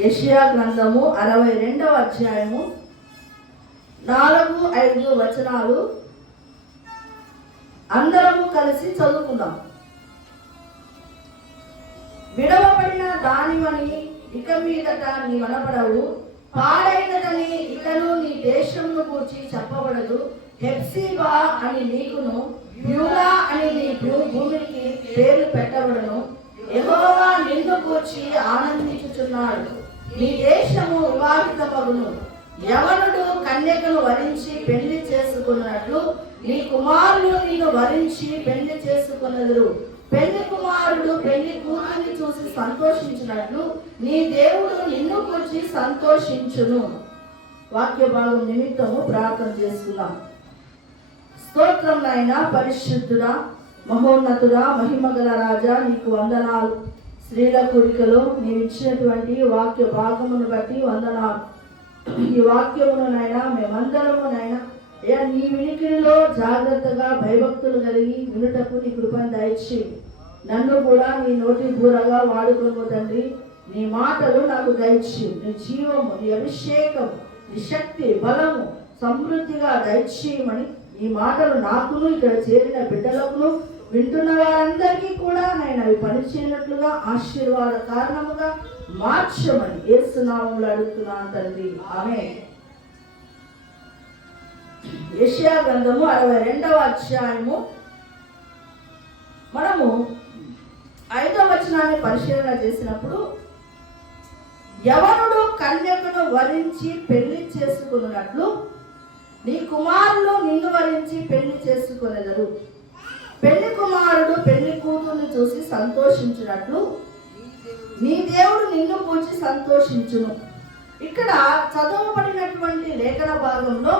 యెషయా గ్రంథము 62వ అధ్యాయము 4-5 వచనాలు అందరము కలిసి చదువుకుందాం. విడవబడిన దానివని ఇక మీదట నీ వనపడవు, పాడైనదని ఇకను నీ దేశమును గూర్చి చెప్పబడదు. హెప్సిబా అని నీకును, బ్యూలా అని నీ భూమికి పేరు పెట్టబడను. యెహోవా నిన్ను గూర్చి ఆనందించుచున్నాడు. నీ దేశము వివాహితమగును. యవనుడు కన్యకను వరించి పెళ్లి చేసుకున్నట్లు నీ కుమారులు నిన్ను వరించి పెళ్లి చేసుకున్నదురు. పెళ్లి కుమారుడు పెళ్లి కూతురిని చూసి సంతోషించినట్లు నీ దేవుడు నిన్ను గురించి సంతోషించును. వాక్య భాగం నిమిత్తము ప్రార్థన చేసుకున్నాం. స్తోత్రం నాయనా, పరిశుద్ధుడా, మహోన్నతుడా, మహిమగల రాజా, నీకు వందనాలు. స్త్రీల కూడికలో నీవు ఇచ్చినటువంటి వాక్య భాగమును బట్టి వందనాలు. ఈ వాక్యమును నాయనా మేమందరము నాయనా నీ వినికిడిలో జాగ్రత్తగా భయభక్తులు కలిగి వినుటకు నీ కృపను దయచేయి. నన్ను కూడా నీ నోటి బూరగా వాడుకోము తండ్రి. నీ మాటలు నాకు దయచేయి. నీ జీవము, నీ అభిషేకం, నీ శక్తి, బలము సమృద్ధిగా దయచేయమని ఈ మాటలు నాకును ఇక్కడ చేరిన బిడ్డలకు వింటున్న వారందరికీ కూడా నేను అవి పనిచేయనట్లుగా ఆశీర్వాద కారణముగా మార్చమని యేసు నామములో అడుగుతున్నాను తండ్రి, ఆమేన్. యెషయా గ్రంథము 62వ అధ్యాయము మనము 5వ వచనాన్ని పరిశీలన చేసినప్పుడు, యవనుడు కన్యకను వరించి పెళ్లి చేసుకున్నట్లు నీ కుమారులు నిన్ను వరించి పెళ్లి చేసుకునేదరు. పెళ్లి కుమారుడు పెళ్లి కూతుర్ని చూసి సంతోషించినట్లు నీ దేవుడు నిన్ను కూర్చి సంతోషించును. ఇక్కడ చదవబడినటువంటి లేఖన భాగంలో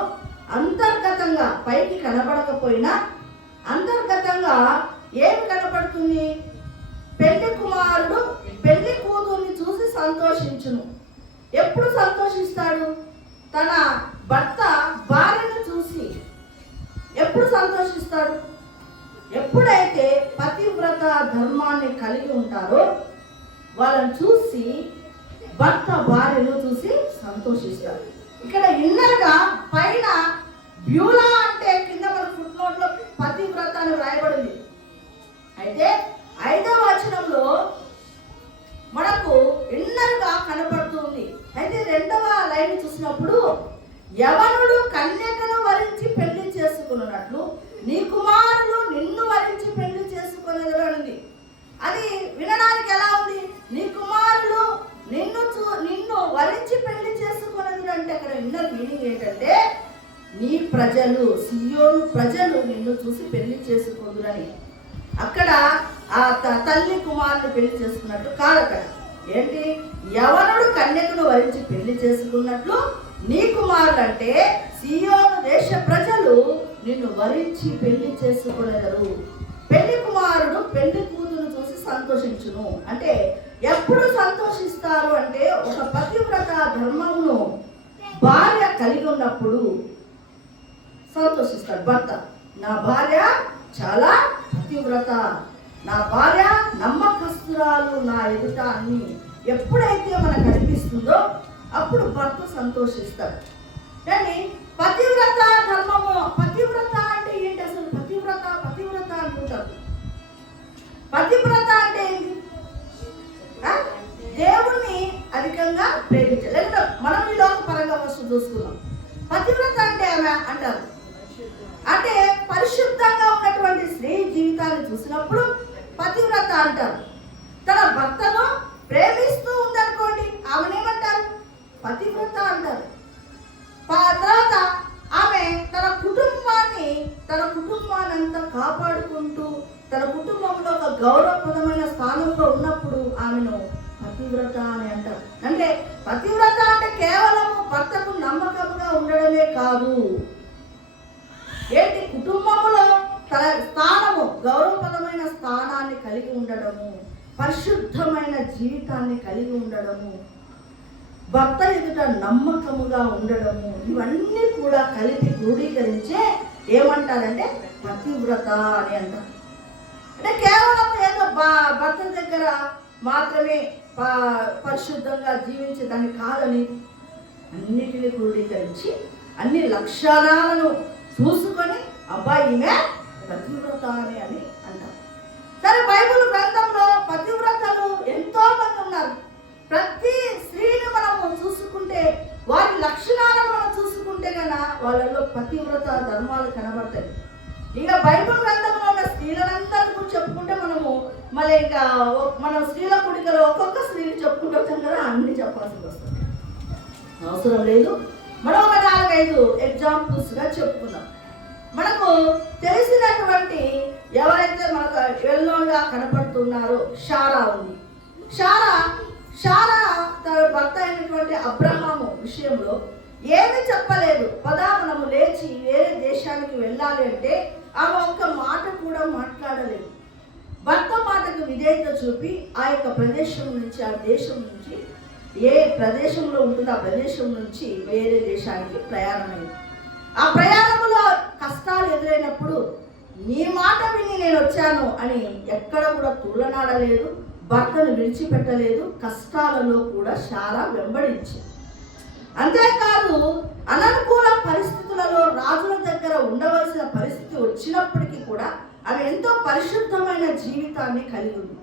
అంతర్గతంగా పైకి కనబడకపోయినా అంతర్గతంగా ఏమి కనపడుతుంది? పెళ్లి కుమారుడు పెళ్లి కూతుర్ని చూసి సంతోషించును. ఎప్పుడు సంతోషిస్తాడు? తన భర్త భార్యను చూసి ఎప్పుడు సంతోషిస్తాడు? ఎప్పుడైతే పతివ్రత ధర్మాన్ని కలిగి ఉంటారో వాళ్ళని చూసి భర్త భార్యను చూసి సంతోషిస్తారు. ఇక్కడ ఇన్నర్గా పైన బ్యూలా అంటే కింద మన ఫుట్ నోట్ లో పతివ్రత అని వ్రాయబడింది. అయితే 5వ వచనంలో మనకు ఇన్నర్గా కనపడుతుంది. అయితే 2వ లైన్ చూసినప్పుడు యవనుడు కన్యకను వరించి పెళ్లి చేసుకున్నట్లు నీ కుమారులు నిన్ను వరించి పెళ్లి చేసుకునేది ఉంది. అది వినడానికి ఎలా ఉంది? నీ కుమారులు నిన్ను వరించి పెళ్లి చేసుకునేది అంటే అక్కడ ఇన్నర్ మీనింగ్ ఏంటంటే నీ ప్రజలు, సియోను ప్రజలు నిన్ను చూసి పెళ్లి చేసుకుందురని. అక్కడ ఆ తల్లి కుమారుని పెళ్లి చేసుకున్నట్టు కాదు. అక్కడ ఏంటి? యవనుడు కన్యకను వరించి పెళ్లి చేసుకున్నట్లు నీ కుమారులు అంటే సియోను దేశ ప్రజలు నిన్ను వరించి పెళ్లి చేసుకునేదరు. పెళ్లి కుమారుడు పెళ్లి కూతురు చూసి సంతోషించును అంటే ఎప్పుడు సంతోషిస్తారు అంటే ఒక పతివ్రత ధర్మమును భార్య కలిగి ఉన్నప్పుడు సంతోషిస్తాడు భర్త. నా భార్య చాలా పతివ్రత, నా భార్య నమ్మకస్తురాలు, నా ఎదుట అన్ని ఎప్పుడైతే మనకు అనిపిస్తుందో అప్పుడు భర్త సంతోషిస్తాడు. కానీ పతివ్రత ధర్మము, పతివ్రత అంటే ఏంటి? అసలు పతివ్రత అంటుంటారు. పతివ్రత అంటే ఏంటి? దేవుణ్ణి అధికంగా ప్రేమించాలి. లేకపోతే మనం ఈ లోక పరంగా వస్తు చూసుకున్నాం. పతివ్రత అంటే ఆమె అంటారు అంటే పరిశుద్ధంగా ఉన్నటువంటి స్త్రీ జీవితాన్ని చూసినప్పుడు పతివ్రత అంటారు. తన భర్తను ప్రేమిస్తూ ఉందనుకోండి, ఆమెనేమంటారు? పతివ్రత అంటారు. తర్వాత ఆమె తన కుటుంబాన్ని అంతా కాపాడుకుంటూ తన కుటుంబంలో ఒక గౌరవప్రదమైన స్థానంలో ఉన్నప్పుడు ఆమెను పతివ్రత అని అంటారు. అంటే పతివ్రత అంటే కేవలం భర్తకు నమ్మకంగా ఉండడమే కాదు. ఏంటి? కుటుంబంలో తన స్థానము, గౌరవప్రదమైన స్థానాన్ని కలిగి ఉండడము, పరిశుద్ధమైన జీవితాన్ని కలిగి ఉండడము, భర్త ఎదుట నమ్మకముగా ఉండడము, ఇవన్నీ కూడా కలిపి క్రోడీకరించే ఏమంటారంటే పతివ్రత అని అంటారు. అంటే కేవలం ఏదో భర్త దగ్గర మాత్రమే పరిశుద్ధంగా జీవించేదాన్ని కాదని అన్నిటిని క్రోడీకరించి అన్ని లక్షణాలను చూసుకొని అబ్బాయి ఈమె పతివ్రత అని అంటారు. సరే, బైబిల్ గ్రంథంలో పతివ్రతలు ఎంతో మంది ఉన్నారు. ప్రతి స్త్రీని మనము చూసుకుంటే, వారి లక్షణాలను మనం చూసుకుంటే కనుక వాళ్ళలో పతివ్రత ధర్మాలు కనబడతాయి. ఇక బైబిల్ గ్రంథంలో ఉన్న స్త్రీలందరినీ గురించి చెప్పుకుంటే మళ్ళీ ఇంకా మనం స్త్రీల కుడికలో ఒక్కొక్క స్త్రీని చెప్పుకుంటూ వచ్చాం కదా, అన్ని చెప్పాల్సి వస్తుంది. అవసరం లేదు. మనం ఒక 4-5 ఎగ్జాంపుల్స్గా చెప్పుకుందాం. మనకు తెలిసినటువంటి ఎవరైతే మనకు వెల్లోగా కనపడుతున్నారో శారా ఉంది. శారా తన భర్త అయినటువంటి అబ్రహాము విషయంలో ఏమి చెప్పలేదు. మనము లేచి వేరే దేశానికి వెళ్ళాలి అంటే ఆమె ఒక్క మాట కూడా మాట్లాడలేదు. భర్త మాటకు విధేయత చూపి ఆ యొక్క ప్రదేశం నుంచి, ఆ దేశం నుంచి, ఏ ప్రదేశంలో ఉంటుందో ఆ ప్రదేశం నుంచి వేరే దేశానికి ప్రయాణమైంది. ఆ ప్రయాణంలో కష్టాలు ఎదురైనప్పుడు నీ మాట విని నేను వచ్చాను అని ఎక్కడ కూడా తూలనాడలేదు, భర్తను విడిచిపెట్టలేదు. కష్టాలలో కూడా శారా వెంబడించింది. అంతేకాదు, అననుకూల పరిస్థితులలో రాజుల దగ్గర ఉండవలసిన పరిస్థితి వచ్చినప్పటికీ కూడా ఆమె ఎంతో పరిశుద్ధమైన జీవితాన్ని కలిగి ఉంది.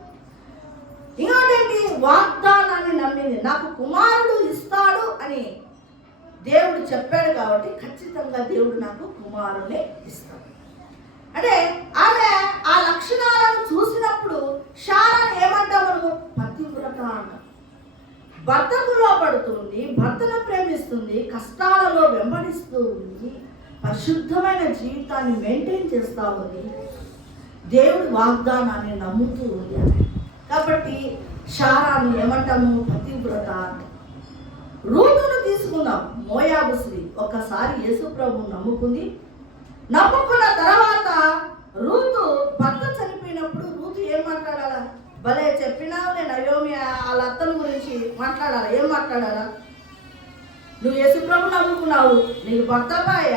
ఇంకోటేంటి, వాగ్దానాన్ని నమ్మింది. నాకు కుమారుడు ఇస్తాడు అని దేవుడు చెప్పాడు కాబట్టి ఖచ్చితంగా దేవుడు నాకు కుమారుని ఇస్తాడు. అంటే ఆమె ఆ లక్షణాలను చూసినప్పుడు శారాను ఏమంటాం మనము? పతివ్రత అంటాం. భర్తకు లోపడుతుంది, భర్తను ప్రేమిస్తుంది, కష్టాలలో వెంబడిస్తూ ఉంది, పరిశుద్ధమైన జీవితాన్ని మెయింటైన్ చేస్తూ ఉంది, దేవుడి వాగ్దానాన్ని నమ్ముతూ ఉంది. కాబట్టి శారాను ఏమంటాము? పతివ్రత అంటాం. రూతును తీసుకుందాం. మోయాబు స్త్రీ ఒకసారి యేసు ప్రభువును నమ్ముకున్న తర్వాత రూతు భర్త చనిపోయినప్పుడు రూతు ఏం మాట్లాడాలా? భలే చెప్పినావు, నేను నయోమి వాళ్ళ అత్తను గురించి మాట్లాడాలా? ఏం మాట్లాడాలా? నువ్వు యేసు ప్రభువును నమ్ముకున్నావు, నీకు భర్త పాయ,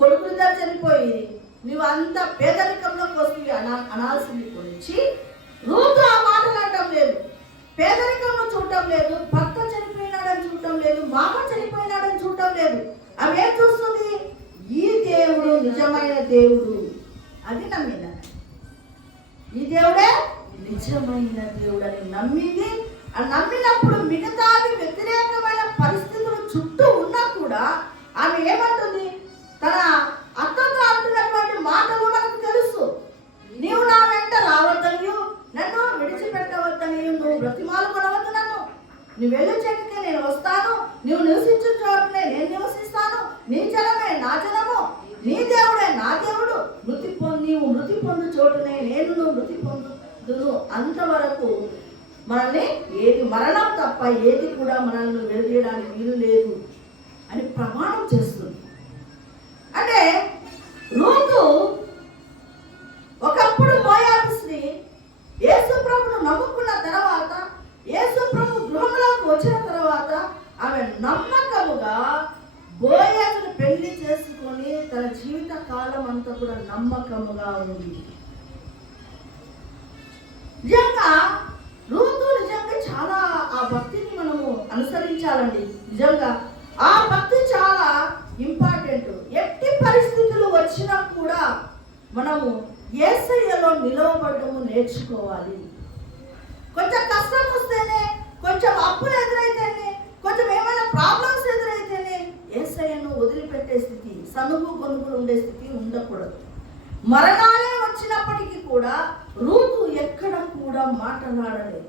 కొడుకులు ఇద్దరు చనిపోయి నువ్వు అంత పేదరికంలోకి వస్తుంది అనాల్సింది గురించి రూతు ఆ మాటలు అంటం లేదు. పేదరికంలో చూడటం లేదు, భర్త చనిపోయినాడని చూడటం లేదు, మామ చనిపోయినాడని చూడటం లేదు. ఆమె ఏం చూస్తుంది? ఈ దేవుడు నిజమైన దేవుడు అది నమ్మింది. ఈ దేవుడే నిజమైన దేవుడు అని నమ్మింది. ఆ నమ్మినప్పుడు మిగతాది వ్యతిరేకమైన పరిస్థితులు చుట్టూ ఉన్నా కూడా ఆమె ఏమంటుంది? తన అత్తతో అంటున్నటువంటి మాటలు మనకు తెలుసు. నీవు నా వెంట రావద్దనియు, నన్ను విడిచిపెట్టవద్దనియు, నువ్వు బ్రతిమాలు కొనవద్దు, నన్ను నువ్వు వెళ్ళు చెట్టుకే నేను వస్తాను, నువ్వు నివసించు చోటనే నేను నివసిస్తాను, నీ జనమే నా జనము, నీ దేవుడే నా దేవుడు, నీవు మృతి పొందు చోటునే నేను నువ్వు మృతి పొందును, అంతవరకు మనల్ని ఏది మరణం తప్ప ఏది కూడా మనల్ని విడదీయడానికి వీలు లేదు అని ప్రమాణం చేస్తుంది. అంటే రూతు ఒకప్పుడు మోయాబు స్త్రీ యేసు ప్రభువును నమ్ముకున్న తర్వాత, యేసు ప్రభు గృహంలోకి వచ్చిన తర్వాత ఆమె నమ్మకముగా బోయజును పెళ్లి చేసుకొని తన జీవిత కాలం అంతా కూడా నమ్మకముగా ఉంది. నిజంగా రూతు నిజంగా చాలా ఆ భక్తిని మనము అనుసరించాలండి. నిజంగా ఆ భక్తి చాలా ఇంపార్టెంట్. ఎట్టి పరిస్థితులు వచ్చినా కూడా మనము యేసయ్యలో నిలవబడము నేర్చుకోవాలి. కొంచెం కష్టం వస్తేనే, కొంచెం అప్పులు ఎదురైతేనే, కొంచెం ఏమైనా ప్రాబ్లమ్స్ ఎదురైతేనే యేసయ్యను వదిలిపెట్టే స్థితి, సనుగు గొనుగులు ఉండే స్థితి ఉండకూడదు. మరణాలే వచ్చినప్పటికీ కూడా రూతు ఎక్కడ కూడా మాట్లాడలేదు.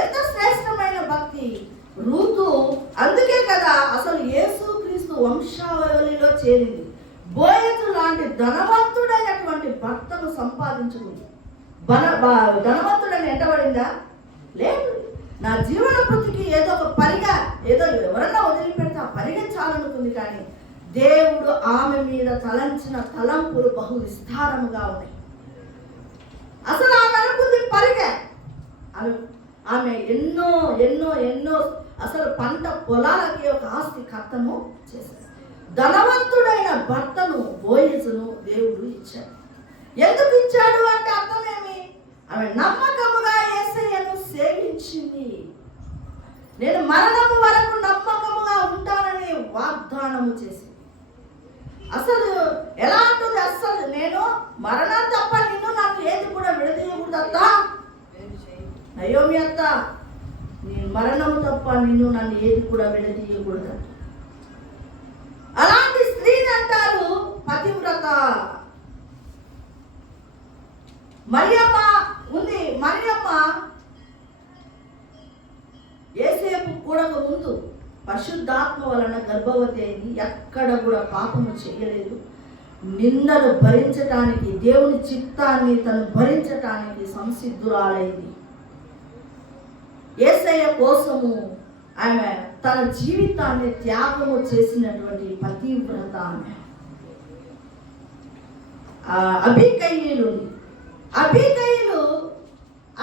ఎంత శ్రేష్టమైన భక్తి రూతు. అందుకే కదా అసలు యేసుక్రీస్తు వంశావళిలో చేరింది. బోయజు లాంటి ధనవంతుడైనటువంటి భర్తను సంపాదించుకుంది. ధనవంతుడని ఎంటబడిందా? లేదు. నా జీవన వృత్తికి ఏదో ఒక పరిగా, ఏదో ఎవరన్నా వదిలిపెడితే ఆ పరిగా చాలనుకుంది. కానీ దేవుడు ఆమె మీద తలంచిన తలంపులు బహు విస్తారముగా ఉన్నాయి. అసలు ఆమె అనుకుంది పరిగా. ఆమె ఎన్నో ఎన్నో ఎన్నో అసలు పంట పొలాలకి ఒక ఆస్తి కర్తను చేశాడు. ధనవంతుడైన భర్తను బోయజును దేవుడు ఇచ్చాడు. ఎందుకు ఇచ్చాడు అంటే అర్థమేమి? ఆమె నమ్మకముగా యేసయ్యను సేవించింది. నేను మరణము వరకు నమ్మకముగా ఉంటానని వాగ్దానము చేసింది. అసలు ఎలా ఉంటుంది? అసలు నేను మరణం తప్ప నిన్ను నాకు ఏది కూడా విడదీయకూడదత్తా. నయోమి అత్త, నేను మరణం తప్ప నిన్ను నన్ను ఏది కూడా విడదీయకూడదు. అలాంటి స్త్రీని అంటారు పతివ్రత. మరియమ్మ ఉంది. మరియమ్మ యేసేపు కూడక ముందు పరిశుద్ధాత్మ వలన గర్భవతి అయింది. ఎక్కడ కూడా పాపము చేయలేదు. నిందను భరించటానికి, దేవుని చిత్తాన్ని తను భరించటానికి సంసిద్ధురాలైంది. యేసయ్య కోసము ఆమె తన జీవితాన్ని త్యాగము చేసినటువంటి పతివ్రత ఆమె. అబీగయిలు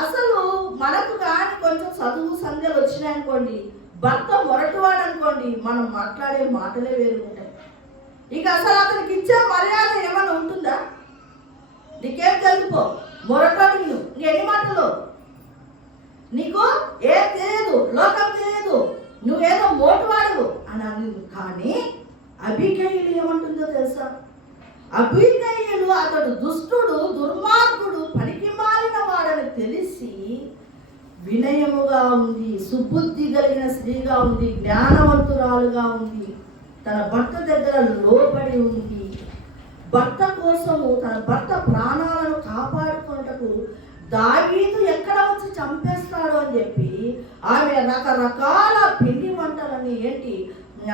అసలు మనకు కానీ కొంచెం చదువు సంధ్యలు వచ్చినాయనుకోండి, భర్త మొరటివాడు అనుకోండి, మనం మాట్లాడే మాటలే వేరు ఉంటాయి. ఇక అసలు అతనికి ఇచ్చే మర్యాద ఏమైనా ఉంటుందా? నీకేం తెలుపో, మొరటాడు నువ్వు, ఇంకెన్ని మాటలు, నీకు ఏం తెలియదు, లోకం తెలియదు, నువ్వేదో మోటువాడు అని అనింది. కానీ అబీగయిలు ఏమంటుందో తెలుసా? అబీగయిలు అతడు దుష్టుడు, దుర్మార్గుడు, పనికి మాలిన వాడని తెలిసి వినయముగా ఉంది, సుబుద్ధి కలిగిన స్త్రీగా ఉంది, జ్ఞానవంతురాలుగా ఉంది, తన భర్త దగ్గర లోబడి ఉంది. భర్త కోసము, తన భర్త ప్రాణాలను కాపాడుకున్నటకు దావీదు ఎక్కడ వచ్చి చంపేస్తాడు అని చెప్పి ఆమె రకరకాల పిండి వంటలని, ఏంటి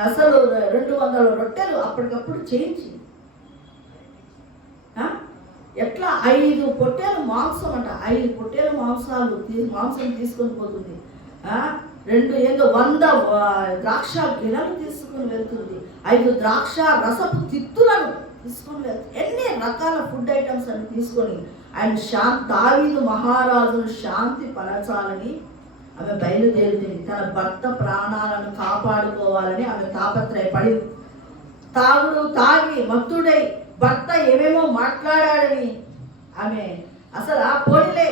అసలు 200 రొట్టెలు అప్పటికప్పుడు చేయించింది. ఎట్లా 5 పొట్టేలు మాంసం అంట, 5 పొట్టేలు మాంసం తీసుకొని పోతుంది. 100 ద్రాక్ష గిన్నెలు తీసుకుని వెళ్తుంది. 5 ద్రాక్ష రసపు తిత్తులను తీసుకొని వెళ్తుంది. ఎన్ని రకాల ఫుడ్ ఐటమ్స్ అని తీసుకొని ఆయన దావీదు మహారాజును శాంతి పరచాలని ఆమె బయలుదేరుతుంది. తన భర్త ప్రాణాలను కాపాడుకోవాలని ఆమె తాపత్రయపడి, తాగి మత్తుడై భర్త ఏమేమో మాట్లాడాడని ఆమె అసలు ఆ పోనీలే,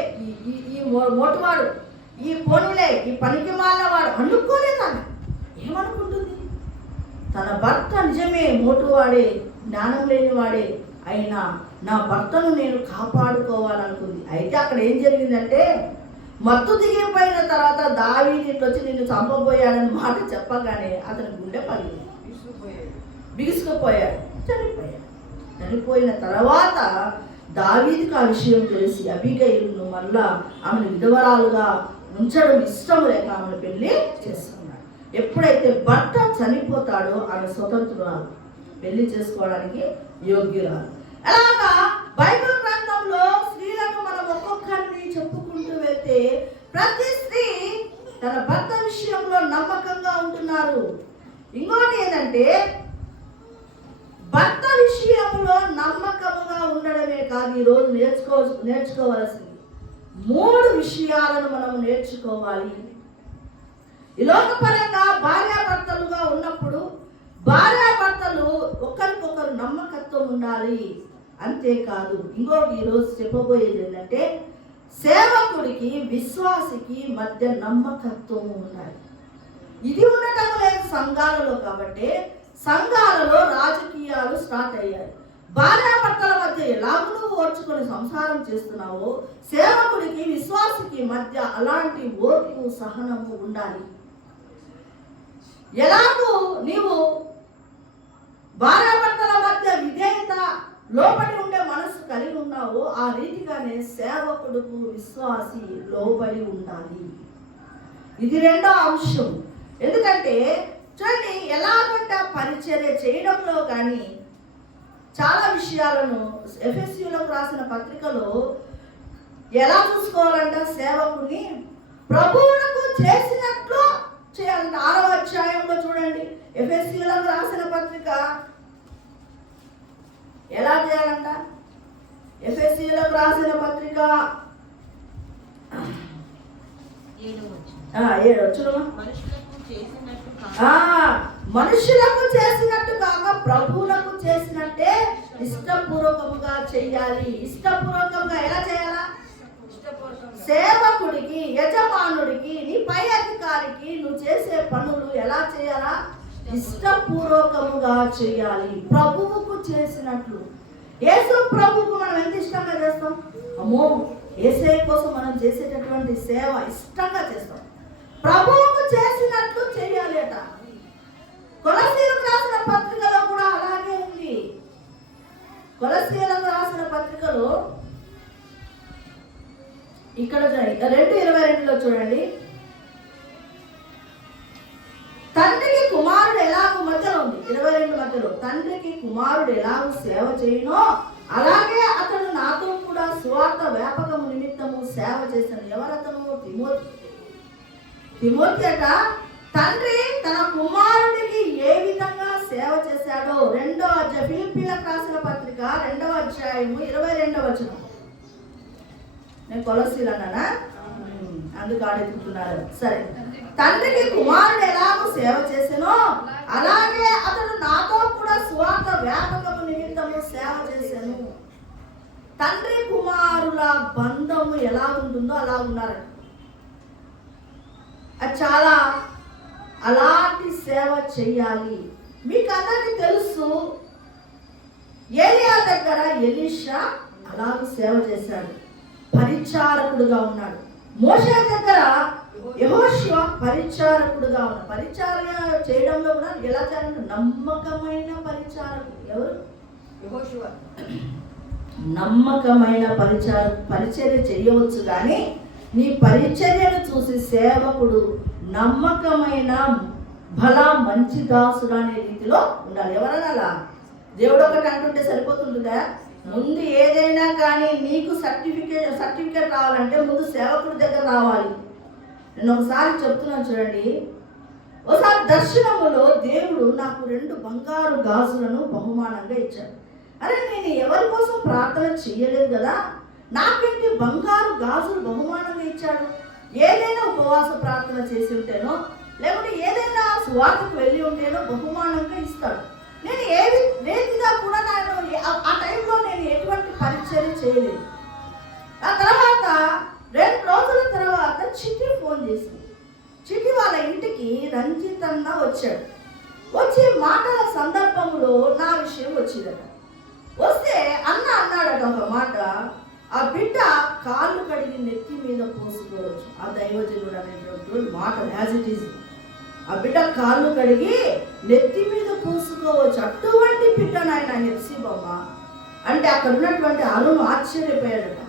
ఈ మోటువాడు, ఈ పోనీలే, ఈ పనికి మాలినవాడు అనుకోలేదు. ఆమె ఏమనుకుంటుంది? తన భర్త నిజమే మోటువాడే, జ్ఞానం లేనివాడే అయినా నా భర్తను నేను కాపాడుకోవాలనుకుంది. అయితే అక్కడ ఏం జరిగిందంటే, మత్తు దిగిపోయిన తర్వాత దావీదు ఇట్లా వచ్చి నిన్ను చంపబోయాడని మాట చెప్పగానే అతని గుండె బిగుసుకుపోయాడు, చనిపోయిన తర్వాత దావీదుకు ఆ విషయం తెలిసి అబీగయిలును మళ్ళా ఆమెను విధవరాలుగా ఉంచడం ఇష్టం లేక ఆమెను పెళ్లి చేసుకున్నాడు. ఎప్పుడైతే భర్త చనిపోతాడో ఆమె స్వతంత్రురాలు, పెళ్లి చేసుకోవడానికి యోగ్యురాలు. అలాగా బైబిల్ గ్రంథంలో స్త్రీలను మనం ఒక్కొక్కరిని చెప్పుకుంటూ వెళ్తే ప్రతి స్త్రీ తన భర్త విషయంలో నమ్మకంగా ఉంటున్నారు. ఇంకోటి ఏంటంటే, భర్త విషయంలో నమ్మకముగా ఉండడమే కాదు, ఈరోజు నేర్చుకోవాల్సింది 3 విషయాలను మనం నేర్చుకోవాలి. ఈ లోకపరంగా భార్యాభర్తలుగా ఉన్నప్పుడు భార్యాభర్తలు ఒకరికొకరు నమ్మకత్వం ఉండాలి. అంతేకాదు, ఇంకోటి ఈరోజు చెప్పబోయేది ఏంటంటే, సేవకుడికి విశ్వాసికి మధ్య నమ్మకత్వం ఉండాలి. ఇది ఉండటం లేదు సంఘాలలో. కాబట్టి సంఘాలలో రాజకీయాలు స్టార్ట్ అయ్యాయి. భార్యాభర్తల మధ్య ఎలాగూ నువ్వు ఓర్చుకొని సంసారం చేస్తున్నావో, సేవకుడికి విశ్వాసికి మధ్య అలాంటి ఓర్పు సహనము ఉండాలి. ఎలాగూ నీవు భార్యాభర్తల మధ్య విధేయత, లోబడి ఉండే మనసు కలిగి ఉన్నావో, ఆ రీతిగానే సేవకుడుకు విశ్వాసి లోబడి ఉండాలి. ఇది 2వ అంశం. ఎందుకంటే చూడండి, ఎలాగంటే పరిచర్య చేయడంలో కానీ చాలా విషయాలను ఎఫెసీయులకు రాసిన పత్రికలో ఎలా చూసుకోవాలంట, సేవకుని ప్రభువులకు చేసినట్లు చేయాలంట. 6వ అధ్యాయంలో చూడండి, ఎఫెసీయులకు రాసిన పత్రిక ఎలా చేయాలంట. ఎఫెసీయులకు రాసిన పత్రిక 7 మనుషులకు చేసినట్టు కాక ప్రభువులకు చేసినట్టే ఇష్టపూర్వకముగా చెయ్యాలి. ఇష్టపూర్వకంగా ఎలా చేయాలా? సేవకుడికి, యజమానుడికి, నీ పై అధికారికి నువ్వు చేసే పనులు ఎలా చేయాలా? ఇష్టపూర్వకముగా చేయాలి, ప్రభువుకు చేసినట్లు. యేసు ప్రభువుకు మనం ఎంత ఇష్టంగా చేస్తాం? అమ్మో, యేసయ్య కోసం మనం చేసేటటువంటి సేవ ఇష్టంగా చేస్తాం. ప్రభువుకు చేసినట్లు చేయాలి అట. కొలస్సీలకు రాసిన పత్రికలో కూడా అలాగే ఉంది. కొలస్సీలకు రాసిన పత్రికలో ఇక్కడ 2:22లో చూడండి. తండ్రికి కుమారుడు ఎలాగో మధ్యలో ఉంది, 22 మధ్యలో, తండ్రికి కుమారుడు ఎలాగో సేవ చేయునో అలాగే అతడు నాతో కూడా సువార్త వ్యాపకము నిమిత్తము సేవ చేశాను. ఎవరతను? తిమోతి అట. తండ్రి తన కుమారుడికి ఏ విధంగా సేవ చేశాడో ఫిలిప్పీలకు రాసిన పత్రిక 2వ అధ్యాయము 22వ వచనం. నేను కొలస్సీలు అన్నానా? అందుకు ఆడెత్తుకున్నారు. సరే, తండ్రికి కుమారుడు ఎలాగో సేవ చేసానో అలాగే అతడు నాతో కూడా సువార్త వ్యాపకము నిమిత్తము సేవ చేశాను. తండ్రి కుమారుల బంధము ఎలా ఉంటుందో అలా ఉన్నారు. అది చాలా అలాంటి సేవ చెయ్యాలి. మీకు అందరికీ తెలుసు, ఏలియా దగ్గర ఎలీషా అలాగే సేవ చేశాడు, పరిచారకుడుగా ఉన్నాడు. మోషే దగ్గర యెహోషువ పరిచారకుడుగా ఉన్నాడు. పరిచారణ చేయడంలో కూడా ఎలా చేయాలంటే నమ్మకమైన పరిచారకుడు. ఎవరు? యెహోషువ. నమ్మకమైన పరిచర్య చేయవచ్చు, కానీ నీ పరిచర్యను చూసి సేవకుడు నమ్మకమైన మంచి దాసుడు అనే రీతిలో ఉండాలి. ఎవరన్నా దేవుడు ఒకటి అంటుంటే సరిపోతుందా? ముందు ఏదైనా కానీ నీకు సర్టిఫికేట్ రావాలంటే ముందు సేవకుడి దగ్గర రావాలి. నేను ఒకసారి చెప్తున్నాను చూడండి. ఒకసారి దర్శనములో దేవుడు నాకు 2 బంగారు గాజులను బహుమానంగా ఇచ్చాడు. అరే, నేను ఎవరి కోసం ప్రార్థన చేయలేదు కదా, నాకేంటి బంగారు గాజులు బహుమానంగా ఇచ్చాడు? ఏదైనా ఉపవాస ప్రార్థన చేసి ఉంటేనో లేకుంటే ఏదైనా సువార్తకు వెళ్ళి ఉంటేనో బహుమానంగా ఇస్తాడు. నేను ఏది రీతిగా కూడా ఆ టైంలో నేను ఎటువంటి పరిచయం చేయలేదు. ఆ తర్వాత 2 రోజుల తర్వాత చిట్టి ఫోన్ చేసింది. చిట్టి వాళ్ళ ఇంటికి రంజిత్ అన్న వచ్చాడు. వచ్చి మాటల సందర్భంలో నా విషయం వచ్చిందట. వస్తే అన్న అన్నాడట ఒక మాట, ఆ బిడ్డ కాళ్ళు కడిగి నెత్తి మీద పోసుకోవచ్చు. ఆ దైవజనుడు అనేటువంటి మాట యాజ్ ఇట్ ఈజ్. ఆ బిడ్డ కాళ్ళు కడిగి నెత్తి మీద పోసుకోవచ్చు. అటువంటి బిడ్డ నాయన హెప్సీ బొమ్మ అంటే అక్కడ ఉన్నటువంటి అరుణ్ ఆశ్చర్యపోయాడట.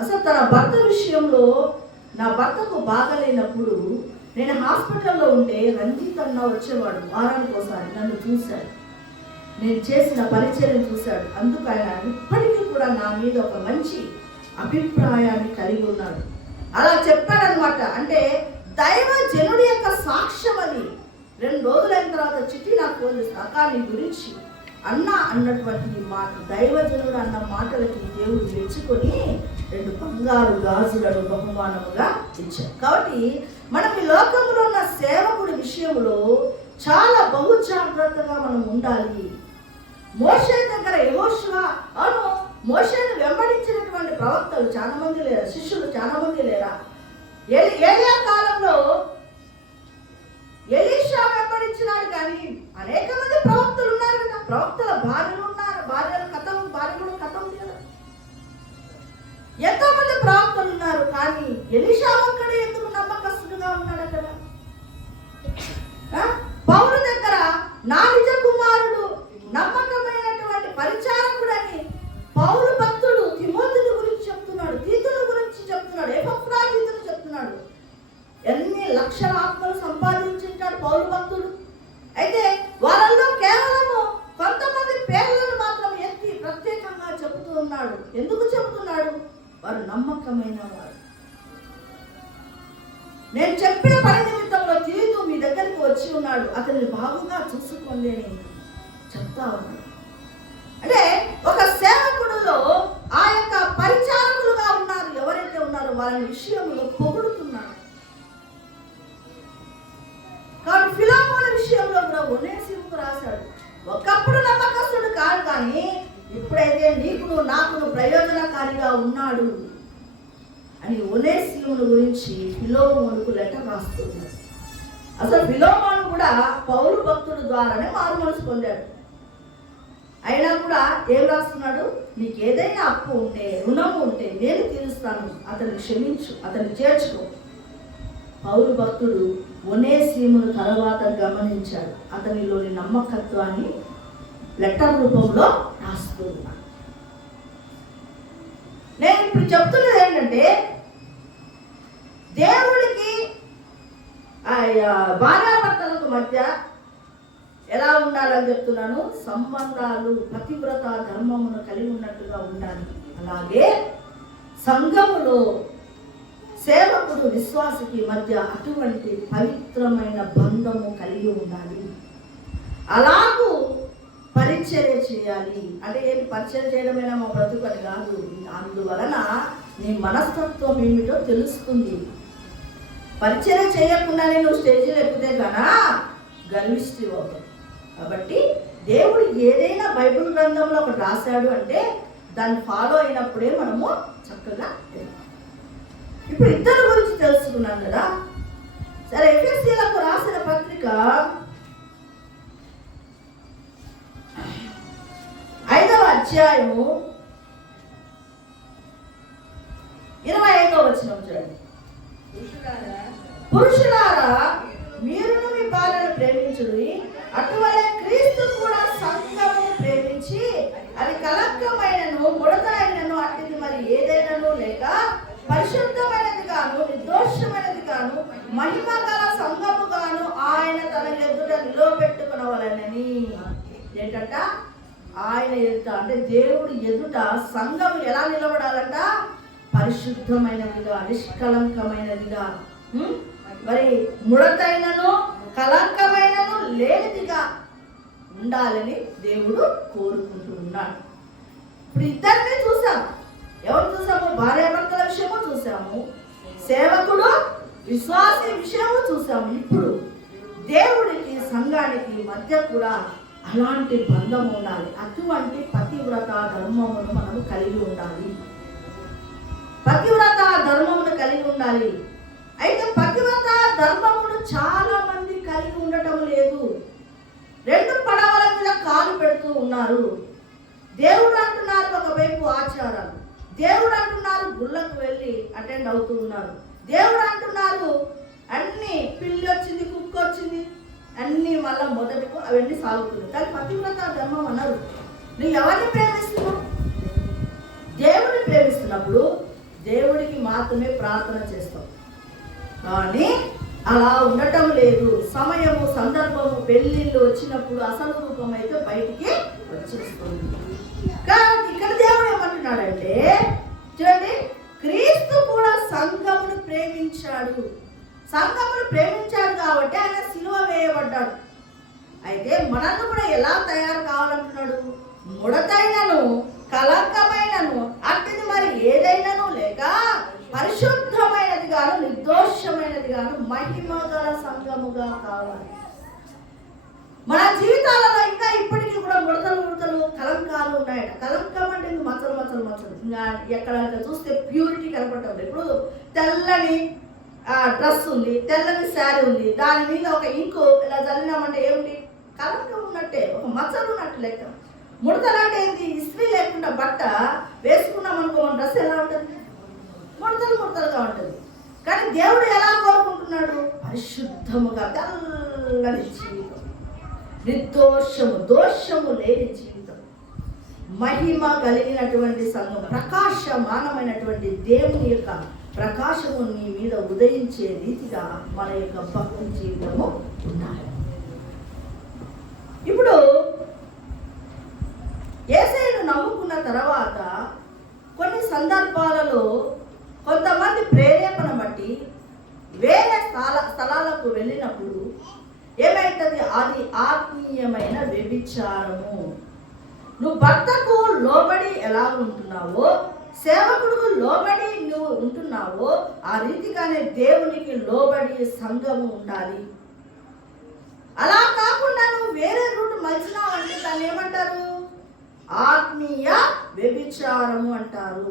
అసలు తన భర్త విషయంలో, నా భర్తకు బాగలేనప్పుడు నేను హాస్పిటల్లో ఉంటే రంజిత్ అన్న వచ్చేవాడు వారానికి ఒకసారి. నన్ను చూశాడు, నేను చేసిన పరిచయం చూశాడు. అందుకు ఆయన ఇప్పటికీ కూడా నా మీద ఒక మంచి అభిప్రాయాన్ని కలిగి ఉన్నాడు. అలా చెప్పాడనమాట. అంటే దైవజనుడి యొక్క సాక్ష్యం అది. 2 రోజులైన తర్వాత చిట్టి నాకు ఫోన్ చేస్తాను, అక్క నీ గురించి అన్న అన్నటువంటి ఈ మాట, దైవజనుడు అన్న మాటలకి దేవుడు మెచ్చుకొని 2 బంగారు గాజులను బహుమానముగా ఇచ్చాడు. కాబట్టి మనం ఈ లోకంలో ఉన్న సేవకుడి విషయంలో చాలా బహు జాగ్రత్తగా మనం ఉండాలి. మోషే దగ్గర యెహోషువ, అవును, మోషేను వెంబడించినటువంటి ప్రవక్తలు చాలా మంది లేరా? శిష్యులు చాలా మంది లేరా? ఏలియా కాలంలో ఎలీషా వెంబడించినాడు, కానీ అనేక మంది ప్రవక్తలు ఉన్నారు కదా. ప్రవక్తల భార్యలు ఉన్నారు, భార్యలు కూడా కథం కదా. ఎంతో మంది ప్రవక్తలు ఉన్నారు, కానీ ఎలీషా ఒక్కడే ఎందుకు నమ్మకస్తుడుగా ఉన్నాడు అక్కడ? పౌలు దగ్గర నా నిజ కుమారుడు నమ్మకమైనటువంటి పరిచారకుడని పౌలు భక్తుడు తిమోతిని గురించి చెప్తున్నాడు, తీతుల గురించి చెప్తున్నాడు, ఎపఫ్రాదితుని చెప్తున్నాడు. ఎన్ని లక్షల ఆత్మలు సంపాదించాడు పౌలు భక్తుడు. అయితే వాళ్ళల్లో కేవలము కొంతమంది పేర్లను మాత్రం ఎత్తి ప్రత్యేకంగా చెబుతూ ఉన్నాడు. ఎందుకు చెబుతున్నాడు? వారు నమ్మకమైన వారు. నేను చెప్పిన పని నిమిత్తంలో తీతు మీ దగ్గరికి వచ్చి ఉన్నాడు, అతన్ని బాగుగా చూసుకోండి అని చెప్తా ఉన్నాడు. అంటే ఒక సేవకుడులో ఆ యొక్క పరిచారకులుగా ఉన్నారు ఎవరైతే ఉన్నారో వాళ్ళ విషయంలో పొగుడుతున్నాడు. కాబట్టి ఫిలమోను విషయంలో కూడా ఒనేసిముకు రాశాడు, ఒకప్పుడు నమ్మకస్తుడు కాదు, కానీ ఇప్పుడైతే నీకును నాకును ప్రయోజనకారిగా ఉన్నాడు. అని ఒనేసిమును గురించి ఫిలోమోనుకు లెటర్ రాస్తున్నాడు. అసలు ఫిలోమోను కూడా పౌలు భక్తుడు ద్వారానే మారు మనసు పొందాడు. అయినా కూడా ఏం రాస్తున్నాడు? నీకు ఏదైనా అప్పు ఉంటే, రుణం ఉంటే నేను తీరుస్తాను, అతన్ని క్షమించు, అతన్ని చేర్చుకో. పౌలు భక్తుడు ఒనేసిమును తర్వాత గమనించాడు. అతనిలోని నమ్మకత్వాన్ని లెటర్ రూపంలో రాస్తూ ఉన్నాడు. నేను ఇప్పుడు చెప్తున్నది ఏంటంటే, దేవుడికి భార్యాభర్తలకు మధ్య ఎలా ఉండాలని చెప్తున్నాను. సంబంధాలు పతివ్రత ధర్మమును కలిగి ఉన్నట్టుగా ఉండాలి. అలాగే సంఘములో సేవకుడు విశ్వాసికి మధ్య అటువంటి పవిత్రమైన బంధము కలిగి ఉండాలి. అలాగూ పరిచర్య చేయాలి. అంటే ఏంటి? పరిచర్య చేయడమైనా మా బ్రతుకని కాదు. అందువలన నీ మనస్తత్వం ఏమిటో తెలుస్తుంది. పరిచర్య చేయకుండానే నువ్వు స్టేజీలో ఎక్కితే గానా గర్విష్టి అవుతావు. కాబట్టి దేవుడు ఏదైనా బైబిల్ గ్రంథంలో ఒకటి రాశాడు అంటే దాన్ని ఫాలో అయినప్పుడే మనము చక్కగా. ఇప్పుడు ఇద్దరు గురించి తెలుసుకున్నాం కదా. సరే, ఎఫెసీయులకు రాసిన పత్రిక 5వ అధ్యాయము 25వ వచనం చూడండి. పురుషులారా మీరును మీ భార్యను ప్రేమించుడి, అటువలే క్రీస్తు కూడా సంఘమును ప్రేమించి అది కళంకమైనను ముడతైనను అట్టిది మరి ఏదైనాను లేక పరిశుద్ధమైనది గాను నిర్దోషమైనది గాను మహిమ గల సంఘము గాను ఆయన తన ఎదుట నిలవబెట్టుకునవలెనని. ఏంటంట? ఆయన ఎదుట అంటే దేవుడు ఎదుట సంఘము ఎలా నిలబడాలంట? పరిశుద్ధమైనదిగా, నిష్కలంకమైనదిగా, మరి ముడతైనను కలంకమైనను లేనిదిగా ఉండాలని దేవుడు కోరుకుంటూ ఉన్నాడు. ఇప్పుడు ఇద్దరిని చూసాము. ఎవరు చూసాము? భార్యాభర్తల విషయము చూసాము, సేవకుడు విశ్వాసి విషయము చూసాము. ఇప్పుడు దేవుడికి సంఘానికి మధ్య కూడా అలాంటి బంధం ఉండాలి. అటువంటి పతివ్రత ధర్మమును మనము కలిగి ఉండాలి. పతివ్రత ధర్మమును కలిగి ఉండాలి. అయితే పతివ్రత ధర్మమును చాలా మంది కలిగి ఉండటం లేదు. 2 పడవల మీద కాలు పెడుతూ ఉన్నారు. దేవుడు అంటున్నారు ఒకవైపు ఆచారాలు, దేవుడు అంటున్నారు గుళ్ళకు వెళ్ళి అటెండ్ అవుతూ ఉన్నారు, దేవుడు అంటున్నారు అన్ని పిల్లి వచ్చింది, కుక్క వచ్చింది, అన్ని మళ్ళీ మొదటికు అవన్నీ సాగుతుంది. కానీ పతివ్రత ధర్మం అన్నారు. నువ్వు ఎవరిని ప్రేమిస్తున్నావు? దేవుడిని ప్రేమిస్తున్నప్పుడు దేవుడికి మాత్రమే ప్రార్థన చేస్తావు. కానీ అలా ఉండటం లేదు. సమయము సందర్భము పెళ్ళిళ్ళు వచ్చినప్పుడు అసలు రూపం అయితే బయటికి వచ్చేస్తుంది. కానీ ఇక్కడ దేవుడు ఏమంటున్నాడంటే చూడండి, క్రీస్తు కూడా సంఘమును ప్రేమించాడు. సంఘమును ప్రేమించాడు కాబట్టి ఆయన సిలువ వేయబడ్డాడు. అయితే మనల్ని కూడా ఎలా తయారు కావాలంటున్నాడు? ముడతైనను కలంకమైనను అట్టిది మరి ఏదైనాను లేక పరిశుద్ధమైనది గాను నిర్దోషమైనది గాను మహిమ గల సంఘముగా కావాలి. మన జీవితాలలో ఇంకా ఇప్పటికీ కూడా ముడతలు కలంకాలు ఉన్నాయట. కలంకం అంటే మచ్చలు ఇంకా ఎక్కడ చూస్తే ప్యూరిటీ కనపడటం. ఇప్పుడు తెల్లని డ్రెస్ ఉంది, తెల్లని శారీ ఉంది, దాని మీద ఒక ఇంకు ఇలా చల్లినామంటే ఏమిటి? కలంకం ఉన్నట్టే, ఒక మచ్చలు ఉన్నట్టు లెక్క. ముడతలు అంటే ఏంటి? ఇస్త్రీ లేకుండా బట్ట వేసుకున్నాం అనుకో, మన డ్రెస్ ఎలా ఉంటుంది? ముడతలుగా ఉంటుంది. కానీ దేవుడు ఎలా కోరుకుంటున్నాడు? పరిశుద్ధముగా తెల్లని జీవితం, నిర్దోషము దోషము లేని జీవితం, మహిమ కలిగినటువంటి సంఘం, ప్రకాశమానమైనటువంటి దేవుని యొక్క ప్రకాశము నీ మీద ఉదయించే రీతిగా మన యొక్క భక్తి జీవితము ఉండాలి. ఇప్పుడు యేసయ్యను నమ్ముకున్న తర్వాత కొన్ని సందర్భాలలో కొంతమంది ప్రేరేపణ బట్టి వేరే స్థలాలకు వెళ్ళినప్పుడు ఏమైతుంది? అది ఆత్మీయమైన వ్యభిచారము. నువ్వు భర్తకు లోబడి ఎలా ఉంటున్నావో, సేవకుడుకు లోబడి నువ్వు ఉంటున్నావో, ఆ రీతిగానే దేవునికి లోబడి సంఘము ఉండాలి. అలా కాకుండా నువ్వు వేరే రూట్ మలిచినావు అంటే దాన్ని ఏమంటారు? ఆత్మీయ వ్యభిచారము అంటారు.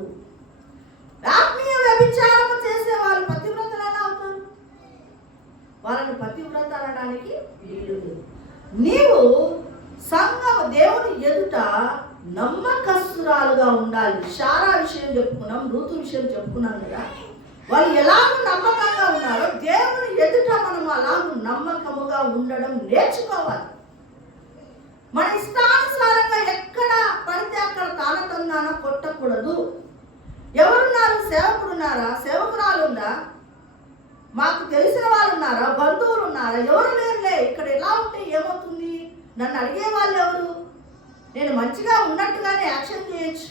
ఆత్మీయ వ్యభిచారము చేసే వాళ్ళు పతివ్రతలు ఎలా అవుతారు? వాళ్ళని పతివ్రత అనడానికి వీలు లేదు. నీవు సంఘం దేవుని ఎదుట నమ్మకస్తురాలుగా ఉండాలి. శారా విషయం చెప్పుకున్నాం, రూతు విషయం చెప్పుకున్నాం కదా. వాళ్ళు ఎలాగో నమ్మకంగా ఉన్నారో దేవుని ఎదుట మనం అలాగూ నమ్మకముగా ఉండడం నేర్చుకోవాలి. మన ఇష్టానుసారంగా ఎక్కడ పడితే అక్కడ తానతందాన కొట్టకూడదు. ఎవరున్నారు? సేవకుడున్నారా? సేవకురాలు ఉందా? మాకు తెలిసిన వాళ్ళు ఉన్నారా? బంధువులు ఉన్నారా? ఎవరు లేరులే. ఇక్కడ ఎలా ఉంటే ఏమవుతుంది? నన్ను అడిగే వాళ్ళు ఎవరు? నేను మంచిగా ఉన్నట్టుగానే యాక్షన్ చేయొచ్చు,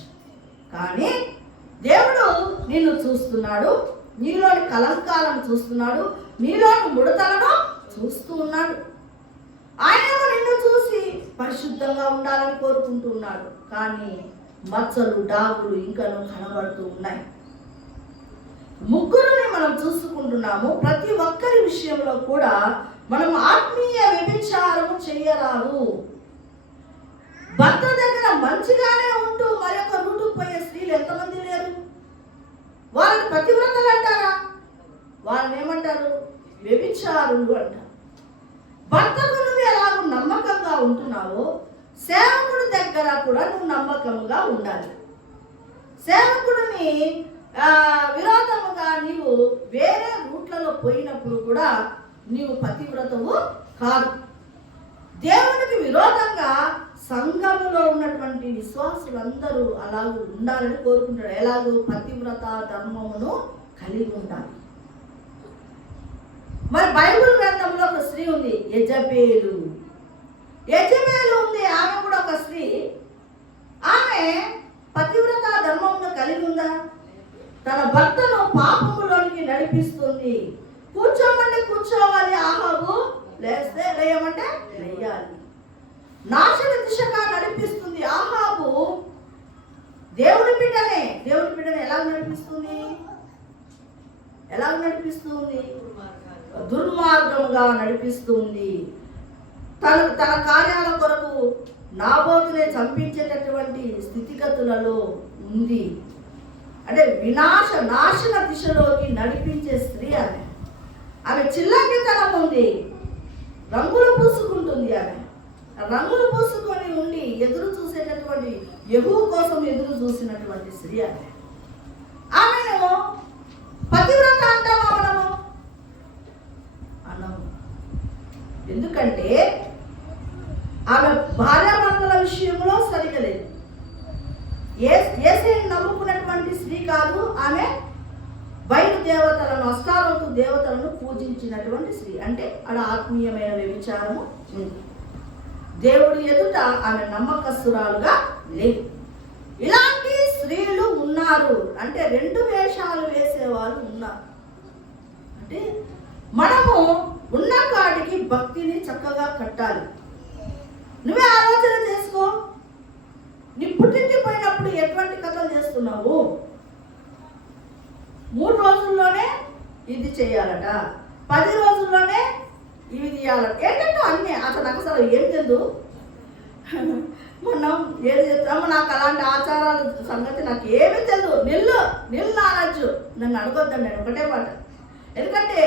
కానీ దేవుడు నిన్ను చూస్తున్నాడు, నీలోని కలంకాలను చూస్తున్నాడు, నీలోని ముడతలను చూస్తూ ఉన్నాడు. ఆయన నిన్ను చూసి పరిశుద్ధంగా ఉండాలని కోరుకుంటున్నాడు, కానీ మచ్చలు డాగులు ఇంకనూ కనబడుతూ ఉన్నాయి. ముగ్గురుని మనం చూసుకుంటున్నాము. ప్రతి ఒక్కరి విషయంలో కూడా మనం ఆత్మీయ వ్యభిచారము చేయరాదు. భర్త దగ్గర మంచిగానే ఉంటూ మరొక రూటుకు పోయే స్త్రీలు ఎంతమంది లేరు? వాళ్ళని పతివ్రతలు అంటారా? వాళ్ళని ఏమంటారు? వ్యభిచారులు అంటారు. భర్తకు నువ్వు ఎలాగో నమ్మకంగా ఉంటున్నావో సేవకుడి దగ్గర కూడా నువ్వు నమ్మకంగా ఉండాలి. సేవకుడిని విరోధముగా నీవు వేరే రూట్లలో పోయినప్పుడు కూడా నీవు పతివ్రతవు కాదు. దేవునికి విరోధంగా సంఘములో ఉన్నటువంటి విశ్వాసులందరూ అలాగూ ఉండాలని కోరుకుంటారు. ఎలాగూ పతివ్రత ధర్మమును కలిగి ఉండాలి. మరి బైబిల్ గ్రంథంలో ఒక స్త్రీ ఉంది, యెజబేలు ఉంది. ఆమె కూడా ఒక స్త్రీ. ఆమె పతివ్రత ధర్మమును కలిగి ఉందా? తన భర్తను పాపములోనికి నడిపిస్తుంది. కూర్చోమంటే కూర్చోవాలి, ఆహాబు లేస్తే లేయమంటే లేయాలి. నాశన దిశగా నడిపిస్తుంది. ఆహాబు దేవుని బిడ్డనే ఎలా నడిపిస్తుంది? దుర్మార్గముగా నడిపిస్తుంది. తన కార్యాల కొరకు నాబోతునే చంపించేటటువంటి స్థితిగతులలో ఉంది. అంటే నాశన దిశలోకి నడిపించే స్త్రీ ఆమె చిల్లకితనం ఉంది. రంగులు పూసుకుంటుంది. ఆమె రంగులు పూసుకొని ఉండి ఎదురు చూసేటటువంటి యెహోవా కోసం ఎదురు చూసినటువంటి స్త్రీ ఆమెను పతివ్రత అంటామా మనము? అన్నము. ఎందుకంటే ఆమె భార్యాభర్తల విషయంలో సరిగా లేదు. యేసుని నమ్ముకున్నటువంటి స్త్రీ కాదు. ఆమె బయట దేవతలను, అష్టారోతు దేవతలను పూజించినటువంటి స్త్రీ. అంటే అలా ఆత్మీయమైన వ్యభిచారము ఉంది. దేవుడి ఎదుట ఆమె నమ్మకస్తురాలుగా లేదు. ఇలాంటి స్త్రీలు ఉన్నారు. అంటే రెండు వేషాలు వేసేవాళ్ళు ఉన్నారు. అంటే మనము ఉన్న కాడికి భక్తిని చక్కగా కట్టాలి. నువ్వే ఆలోచన చేసుకో. నీ పుట్టింటికి పోయినప్పుడు ఎటువంటి కథలు చేస్తున్నావు? 3 రోజుల్లోనే ఇది చేయాలట, 10 రోజుల్లోనే ఇవి తీయాలట. ఏంటంటే అన్నీ అసలు ఏం తెలియదు. మనం ఏది చెప్తామో నాకు అలాంటి ఆచారాల సంగతి నాకు ఏమీ తెలియదు. నిల్లు అనొచ్చు, నన్ను అడగొద్దండి. నేను ఒకటే మాట. ఎందుకంటే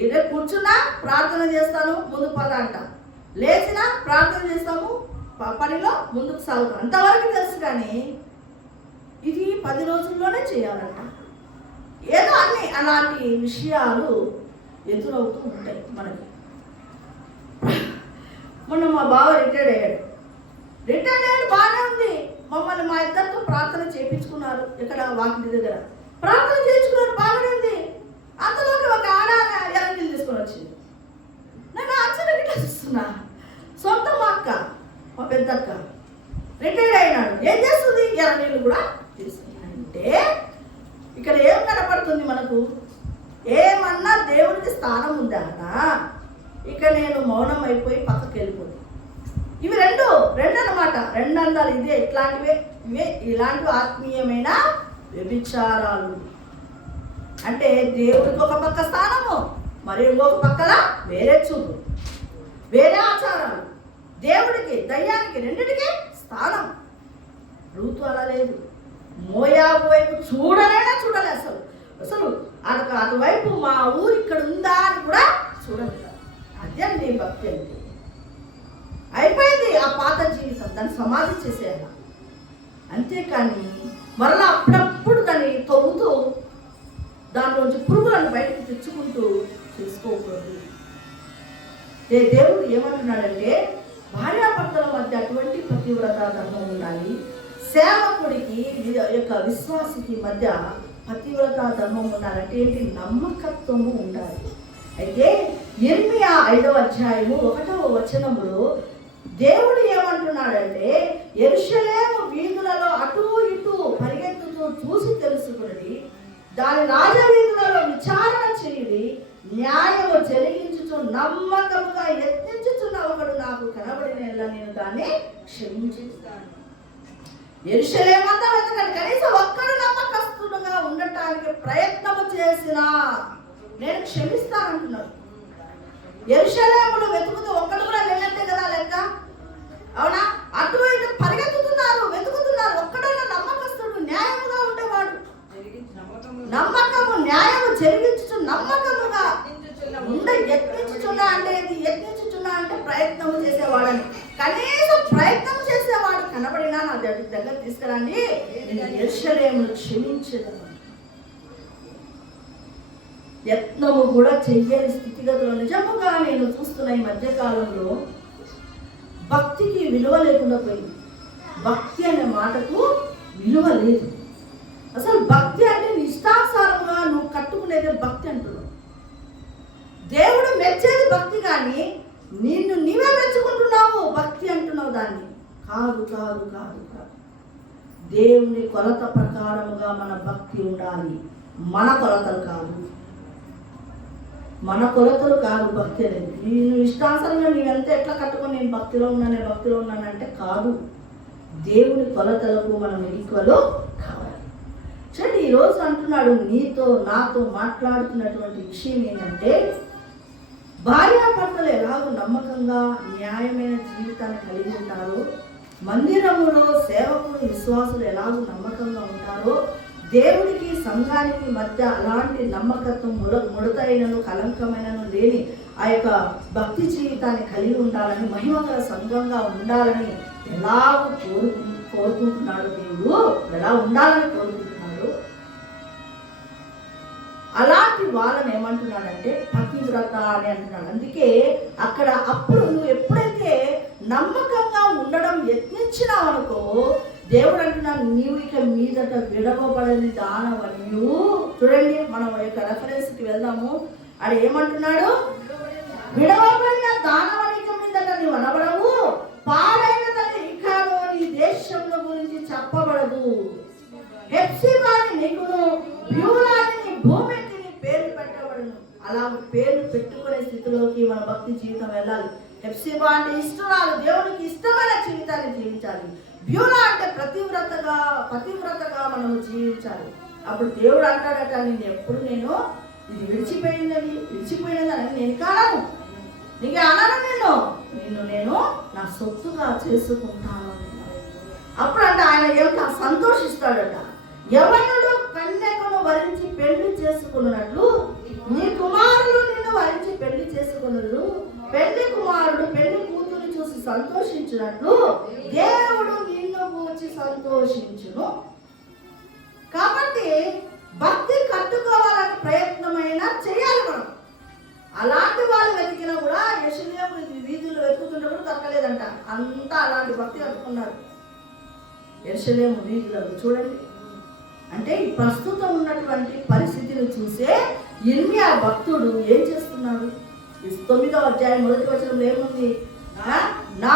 ఏదో కూర్చున్నా ప్రార్థన చేస్తాను, ముందు పద అంట. లేచినా ప్రార్థన చేస్తాము, పనిలో ముందుకు సాగుతాం. అంతవరకు తెలుసు. కానీ ఇది 10 రోజుల్లోనే చేయాలంట. ఏదో అన్ని అలాంటి విషయాలు ఎదురవుతూ ఉంటాయి మనకి. మొన్న మా బావ రిటైర్డ్ అయ్యాడు. బాగానే ఉంది. మమ్మల్ని మా ఇద్దరితో ప్రార్థన చేయించుకున్నారు. ఇక్కడ వాకిటి దగ్గర ప్రార్థన చేయించుకున్నారు, బాగానే ఉంది. అంతలోకి ఒక ఆడ ఎర్రనీళ్ళు తీసుకొని వచ్చింది. నేను ఆశ్చర్యంగా చూస్తున్నా. సొంత మా అక్క, మా పెద్దక్క రిటైర్డ్ అయినాడు. ఏం చేస్తుంది? ఎర్రనీళ్ళు కూడా తీసుకుంది. అంటే ఇక్కడ ఏం కనపడుతుంది మనకు? ఏమన్నా దేవుడికి స్థానం ఉందా? ఇక నేను మౌనం అయిపోయి పక్కకి వెళ్ళిపోతుంది. ఇవి రెండు అన్నమాట. రెండు అందాలు ఇదే. ఇలాంటివి ఆత్మీయమైన వ్యభిచారాలు. అంటే దేవుడికి ఒక పక్క స్థానము, మరి ఇంకొక పక్కన వేరే చూపు, వేరే ఆచారాలు. దేవుడికి దయ్యానికి రెండింటికి స్థానం. రూతు అలా లేదు. మోయాబు వైపు చూడలేనా చూడలే అసలు అసలు అటువైపు మా ఊరు ఇక్కడ ఉందా అని కూడా చూడలేదు. అదండి భక్తి అంటే. అయిపోయింది ఆ పాత జీవితం, దాన్ని సమాధి చేసేయాలి. అంతేకాని మరలా అప్పుడప్పుడు దాన్ని తవ్వుతూ దానిలోంచి పురుగులను బయటకు తెచ్చుకుంటూ చేసుకోకూడదు. దేవుడు ఏమంటున్నాడంటే భార్యాభర్తల మధ్య అటువంటి పతివ్రత ధర్మం ఉండాలి. సేవకుడికి యొక్క విశ్వాసికి మధ్య పతివ్రత ధర్మం ఉండాలంటే ఏంటి? నమ్మకత్వము ఉండాలి. అయితే ఇర్మియా 5వ అధ్యాయము 1వ వచనములో దేవుడు ఏమంటున్నాడంటే యెరూషలేము వీధులలో అటు ఇటు పరిగెత్తుతూ చూసి తెలుసుకుని దాని రాజవీధులలో విచారణ చేయుడి, న్యాయము జరిగించుచు నమ్మకముగా యత్నించుచున్న ఒకడు నాకు కనబడిన నేను దాన్ని క్షమించుతాను. యెరూషలేమంతా వెతకండి, కనీసం ఒక్కడు నమ్మకస్తుడుగా ఉండటానికి ప్రయత్నము చేసినా నేను క్షమిస్తానంటున్నాను. యెరూషలేమును వెతుకుతూ ఒక్కడు కూడా వెళ్ళంటే కదా లెక్క, అవునా? అటు ఇటు పరిగెత్తుతున్నారు, వెతుకుతున్నారు. ఒక్కడైనా నమ్మకస్తుడు, న్యాయముగా ఉండేవాడు, నమ్మకము న్యాయము జరిగించు నమ్మకముగా యత్నించుచున్నా అంటే ఏంటి? యత్నించుచున్నా అంటే ప్రయత్నము చేసేవాడని. కనీసం ప్రయత్నం చేసేవాడు కనబడినా నా దగ్గర తీసుకురండి, నేను యెరూషలేమును క్షమించను. యత్నము కూడా చెయ్యని స్థితిగతులు నిజముగా నేను చూస్తున్న ఈ మధ్యకాలంలో భక్తికి విలువ లేకుండా పోయింది. భక్తి అనే మాటకు విలువ లేదు. అసలు భక్తి అంటే నిష్ఠానుసారంగా నువ్వు కట్టుకునేదే భక్తి అంటున్నావు. దేవుడు మెచ్చేది భక్తి, కానీ నిన్ను నీవే మెచ్చుకుంటున్నావు భక్తి అంటున్నావు. దాన్ని కాదు కాదు కాదు కాదు. దేవుని కొలత ప్రకారముగా మన భక్తి ఉండాలి, మన కొలతలు కాదు. మన కొలతలు కాదు భక్తి అనేది. నేను ఇష్టానుసారంగా నీవెంత ఎట్లా కట్టుకొని నేను భక్తిలో ఉన్నానంటే కాదు. దేవుని కొలతలకు మనం ఈక్వల్ కావాలి. చూడండి, ఈరోజు అంటున్నాడు నీతో నాతో మాట్లాడుతున్నటువంటి విషయం ఏంటంటే భార్యాభర్తలు ఎలాగో నమ్మకంగా న్యాయమైన జీవితాన్ని కలిగి ఉంటారో, మందిరములో సేవకులు విశ్వాసులు ఎలాగో నమ్మకంగా ఉంటారో, దేవుడికి సంఘానికి మధ్య అలాంటి నమ్మకత్వం ముడతైనను కలంకమైనను లేని ఆ యొక్క భక్తి జీవితాన్ని కలిగి ఉండాలని, మహిమగల సంఘంగా ఉండాలని ఎలాగో కోరుకుంటున్నాడు దేవుడు, ఎలా ఉండాలని కోరుకుంటున్నాడు. అలాంటి వాళ్ళని ఏమంటున్నాడంటే పతివ్రత అని అంటున్నాడు. అందుకే అక్కడ అప్పుడు నువ్వు ఎప్పుడైతే నమ్మకంగా ఉండడం యత్నించినావు అనుకో, దేవుడు అంటున్నాడు నీవు ఇక మీదట విడవబడని దానవనియు. చూడండి, మనం యొక్క రెఫరెన్స్కి వెళ్దాము. అది ఏమంటున్నాడు? విడవబడిన దానవనిక మీదట నీవు అనబడవు, పాడైనదని ఇకను నీ దేశంలో గురించి చెప్పబడదు. హెప్సిబాని నీకును, బ్యూలాని నీ భూమికి నీ పేరు పెట్టబడను. అలా పేరు పెట్టుకునే స్థితిలోకి మన భక్తి జీవితం వెళ్ళాలి. హెప్సిబా అంటే ఇష్టరాలు, దేవునికి ఇష్టమైన జీవితాన్ని జీవించాలి. బ్యూలా అంటే పతివ్రతగా మనము జీవించాలి. అప్పుడు దేవుడు అంటాడట, నేను ఎప్పుడు ఇది విడిచిపోయినదని నేను కాను, నీకు అనను, నేను నా సొత్తుగా చేసుకుంటాను. అప్పుడు అంటే ఆయన ఏమిటో సంతోషిస్తాడట. యవనుడు కన్యకను వరించి పెళ్లి చేసుకున్నట్లు నీ కుమారులు నిన్ను వరించి పెళ్లి చేసుకున్నారు. పెళ్లి కుమారుడు పెళ్లి కూతురు చూసి సంతోషించినట్లు దేవుడు నిన్ను కూర్చి సంతోషించును. కాబట్టి భక్తి కట్టుకోవాలని ప్రయత్నమైనా చేయాలి మనం. అలాంటి వాళ్ళు వెతికినా కూడా యెరూషలేము వీధులు వెతుకుతుంటే కూడా దొరకలేదంట. అంతా అలాంటి భక్తి కట్టుకున్నారు యెరూషలేము వీధులలో. చూడండి, అంటే ఈ ప్రస్తుతం ఉన్నటువంటి పరిస్థితిని చూసే ఇర్మియా భక్తుడు ఏం చేస్తున్నాడు? 9వ అధ్యాయం 1వ వచనంలో ఏముంది? నా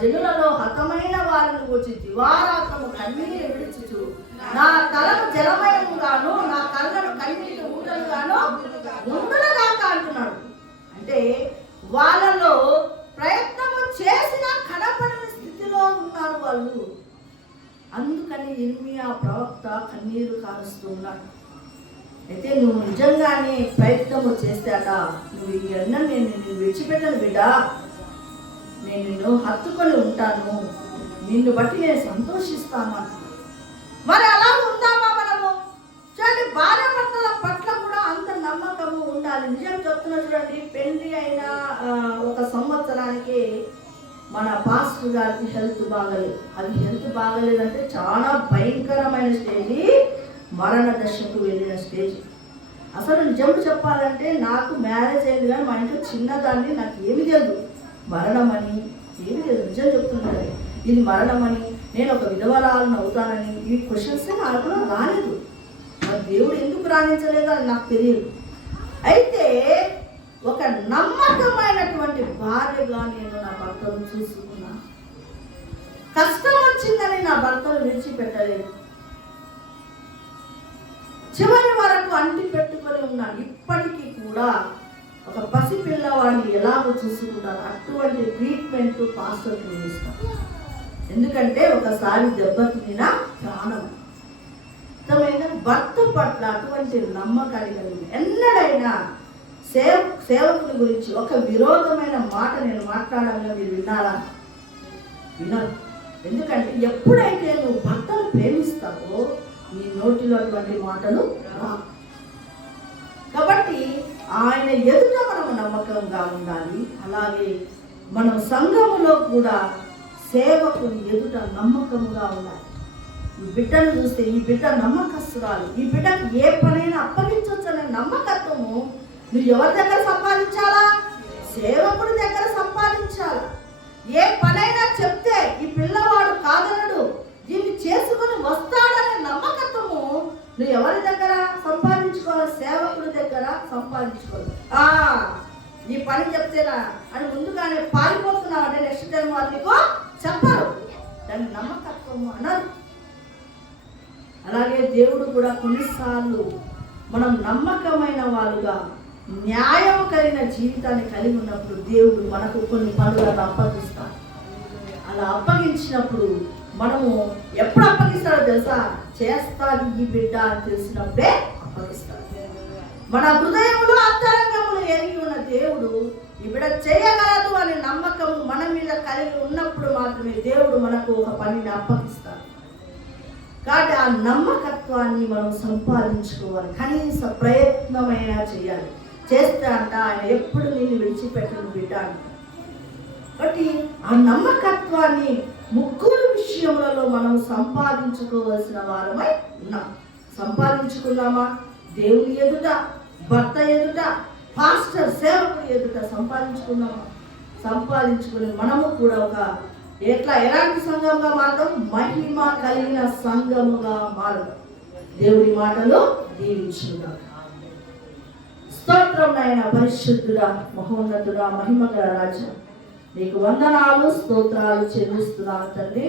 జనులలో హతమైన వారిని వచ్చి దివారాత్రము కన్నీరు విడుచుచు నా తలను జలమయముగాను నా కళ్ళను కన్నీటి ఊటలుగాను ఉండునుగాక అంటున్నాడు. అంటే వాళ్ళలో ప్రయత్నము చేసిన కనపడని స్థితిలో ఉన్నారు వాళ్ళు. అందుకని ఇర్మియా ప్రవక్త కన్నీరు కారుస్తూ ఉన్నాడు. అయితే నువ్వు నిజంగానే ప్రయత్నము చేస్తాట, నువ్వు ఇవన్నీ నేను విడిచిపెట్టను బిడ్డ, నేను నిన్ను హత్తుకొని ఉంటాను, నిన్ను బట్టి నేను సంతోషిస్తాను అంటున్నాడు. మరి అలా ఉందామా మనము? చూడండి, భార్య భర్తల పట్ల కూడా అంత నమ్మకము ఉండాలి. నిజం చెప్తున్నా చూడండి, పెళ్లి అయిన ఒక సంవత్సరానికి మన పాస్టర్ గారికి హెల్త్ బాగలేదు. అది హెల్త్ బాగలేదంటే చాలా భయంకరమైన స్టేజ్, మరణ దశకు వెళ్ళిన స్టేజ్. అసలు నిజం చెప్పాలంటే నాకు మ్యారేజ్ అయింది కానీ మా ఇంట్లో చిన్నదాన్ని, నాకు ఏమి తెలియదు మరణమని, ఏమి లేదు. నిజం చెప్తున్నాను, ఇది మరణమని, నేను ఒక విధవరాలను అవుతానని ఈ క్వశ్చన్స్ నాకు రాలేదు. మరి దేవుడు ఎందుకు రాణించలేదో అది నాకు తెలియదు. అయితే ఒక నమ్మకమైనటువంటి భార్యగా నేను నా భర్తను చూసుకున్నా. కష్టం వచ్చిందని నా భర్తను విడిచిపెట్టలేదు. చివరి వరకు అంటి పెట్టుకొని ఉన్నాను. ఇప్పటికీ కూడా ఒక పసిపిల్లవాడిని ఎలాగో చూసుకుంటారు అటువంటి ట్రీట్మెంట్ పాస్టర్కి ఇస్తాను. ఎందుకంటే ఒకసారి దెబ్బతిన ప్రాణం భర్త పట్ల అటువంటి నమ్మకాన్ని కలిగి ఎన్నడైనా సేవకుని గురించి ఒక విరోధమైన మాట నేను మాట్లాడాలని మీరు విన్నారా? వినరు. ఎందుకంటే ఎప్పుడైతే నువ్వు భర్తను ప్రేమిస్తావో నీ నోటిలో అటువంటి మాటలు రా. కాబట్టి ఆయన ఎదుట మనం నమ్మకంగా ఉండాలి. అలాగే మనం సంఘములో కూడా సేవకుని ఎదుట నమ్మకంగా ఉండాలి. ఈ బిడ్డను చూస్తే ఈ బిడ్డ నమ్మకస్తురాలు, ఈ బిడ్డకు ఏ పనైనా అప్పగించవచ్చు అనే నమ్మకత్వము నువ్వు ఎవరి దగ్గర సంపాదించాలా? సేవకుడి దగ్గర సంపాదించాలా. ఏ పనైనా చెప్తే ఈ పిల్లవాడు కాదనడు, దీన్ని చేసుకుని వస్తాడనే నమ్మకత్వము నువ్వు ఎవరి దగ్గర సంపాదించుకోవాలి? సేవకుడి దగ్గర సంపాదించుకోవాలి. ఈ పని చెప్తేనా అని ముందుగానే పారిపోతున్నావు అంటే నెక్స్ట్ టైం వాళ్ళు నీకు చెప్పరు. దాని నమ్మకత్వము అన్నారు. అలాగే దేవుడు కూడా కొన్నిసార్లు మనం నమ్మకమైన వాళ్ళుగా న్యాయం కలిగిన జీవితాన్ని కలిగి ఉన్నప్పుడు దేవుడు మనకు కొన్ని పనులను అప్పగిస్తాడు. అలా అప్పగించినప్పుడు మనము ఎప్పుడు అప్పగిస్తాడో తెలుసా? చేస్తాది ఈ బిడ్డ అని తెలిసినప్పుడే అప్పగిస్తాడు. మన హృదయంలో అంతరంగములు ఎరిగి ఉన్న దేవుడు ఈ బిడ్డ చేయగలదు అనే నమ్మకము మన మీద కలిగి ఉన్నప్పుడు మాత్రమే దేవుడు మనకు ఒక పనిని అప్పగిస్తాడు. కాబట్టి ఆ నమ్మకత్వాన్ని మనం సంపాదించుకోవాలి. కనీస ప్రయత్నమైనా చేయాలి. చేస్తే అంట ఆయన ఎప్పుడు నిన్ను విడిచిపెట్టను బిడ్డ అంట. కాబట్టి ఆ నమ్మకత్వాన్ని ముగ్గురు విషయములలో మనం సంపాదించుకోవాల్సిన వారమై ఉన్నాం. సంపాదించుకున్నామా? దేవుని ఎదుట, భర్త ఎదుట, పాస్టర్ సేవకుడి ఎదుట సంపాదించుకున్నామా? సంపాదించుకుని మనము కూడా ఒక ఎలాంటి సంఘంగా మారడం? మహిమ కలిగిన సంఘముగా మారడం. దేవుడి మాటలు దీవించుగా. స్తోత్రం నాయన, పరిశుద్ధుడా, మహోన్నతుడా, మహిమగల రాజా, నీకు వందనాలు, స్తోత్రాలు చెల్లిస్తున్నాను తండ్రి.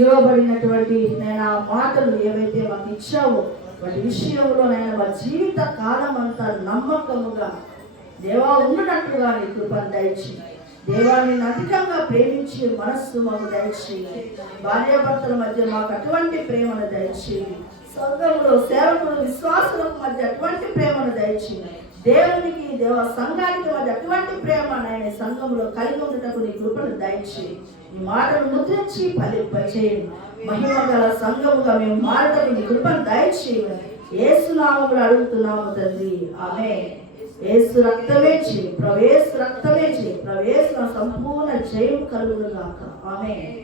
ఇవ్వబడినటువంటి నేను ఆ మాటలు ఏవైతే మాకు ఇచ్చావో వాటి విషయంలో నేను మా జీవిత కాలం అంతా నమ్మకముగా దేవా ఉన్నట్టుగా నీ కృపను దయచేయి. దేవాన్ని అధికంగా ప్రేమించే మనస్సు మాకు దయచేయి. భార్యాభర్తల మధ్య మాకు అటువంటి ప్రేమను దయచేయి. సంఘంలో సేవకులు విశ్వాసులకు మధ్య అటువంటి ప్రేమను దయచేయి. దేవునికి సంఘానికి మధ్య అటువంటి ప్రేమ నాయన సంఘంలో కలిగి ఉండటకు నీ కృపను దయచేయి. ఈ మాటను ముద్రించి ఫలింపచేయండి. మహిమ గల సంఘముగా మేము మారటకు నీ కృపను దయచేయమని యేసు నామములో అడుగుతున్నాము తండ్రి. ఆమేన్. యేసు రక్తమే చేయి, ప్రవేశ రక్తమే చేయి, ప్రవేశ సంపూర్ణ జయం కలుగును గాక. ఆమేన్.